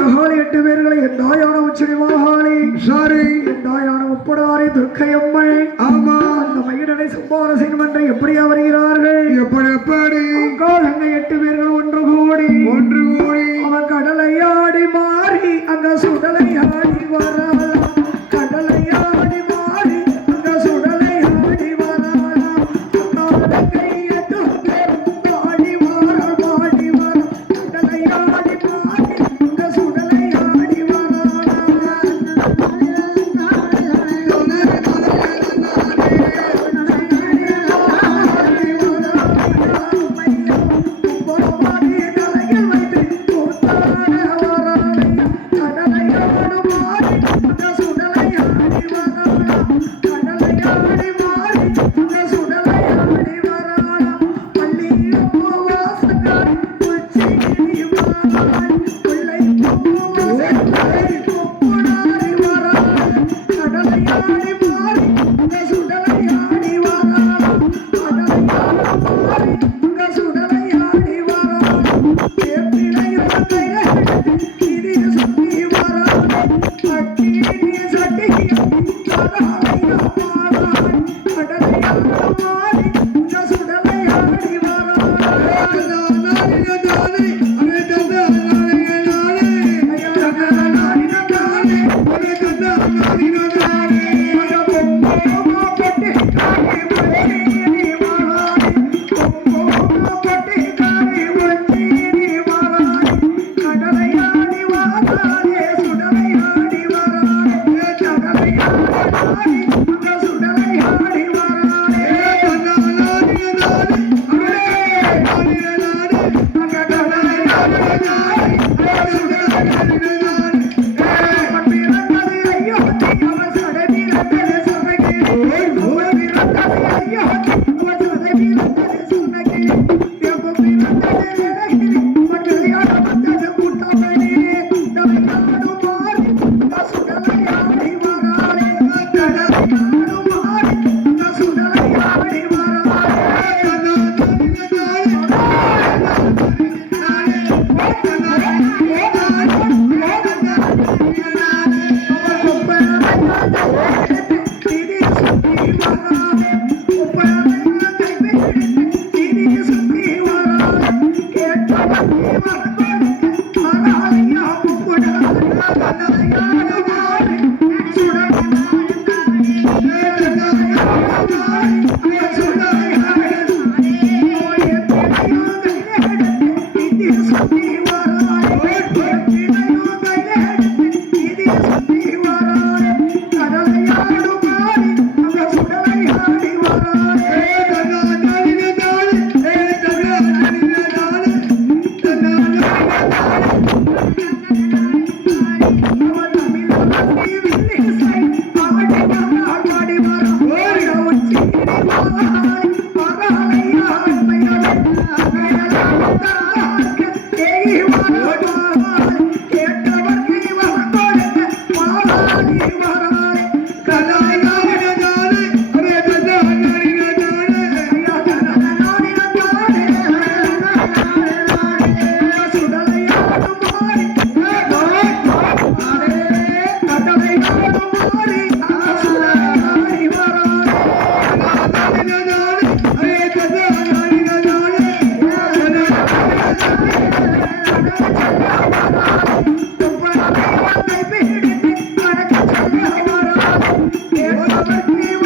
அட்டகாலி 8 பேர்களை என் தாயான உச்சரி மகாளி சாரி என் தாயான முப்படாரி துர்க்கை அம்மை ஆமா அந்த மயிடனை சம்பார செய்யும் என்று எப்படியா வருகிறார்கள் எப்படி அங்கே 8 பேர்கள் ஒன்று கூடி அவன் கடலை ஆடி மாறி அங்க சுடலை ஆடி வரலாம் கடலை ஆடி மாறி அங்க சுடலை ஆடி வரலாம் கையட்டு ஆடி வர கடலை ஆடி மாறி அங்க சுடலை ஆடி Hey,